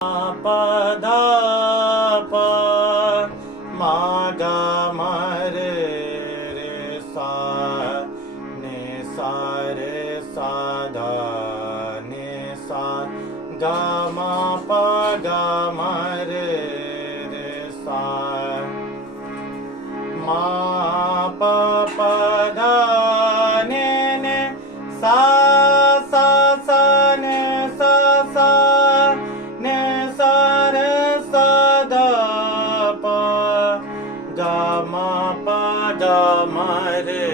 पदा प मा गा मा रे रे सा ने सा रे सा धा ने सा गा मा प गा मा रे रे सा मा प प धा ने सा सा सा ने सा सा ने सा रे सा धा प गा मा प गा मा रे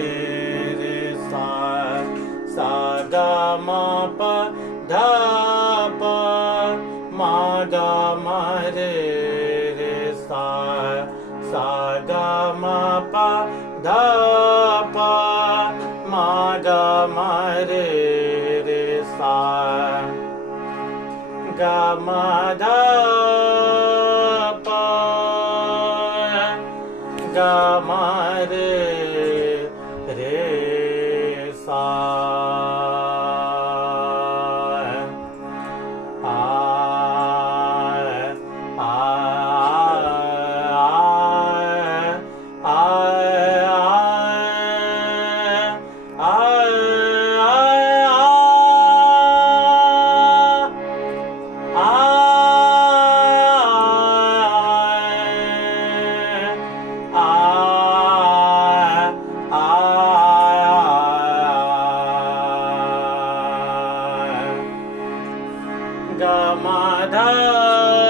रे सा सा गा मा प धा प मा गा मा रे रे सा सा गा मा प धा प मा गा मा रे रे सा गा मा धा प गा मा रे रे सा आ आ गा मा धा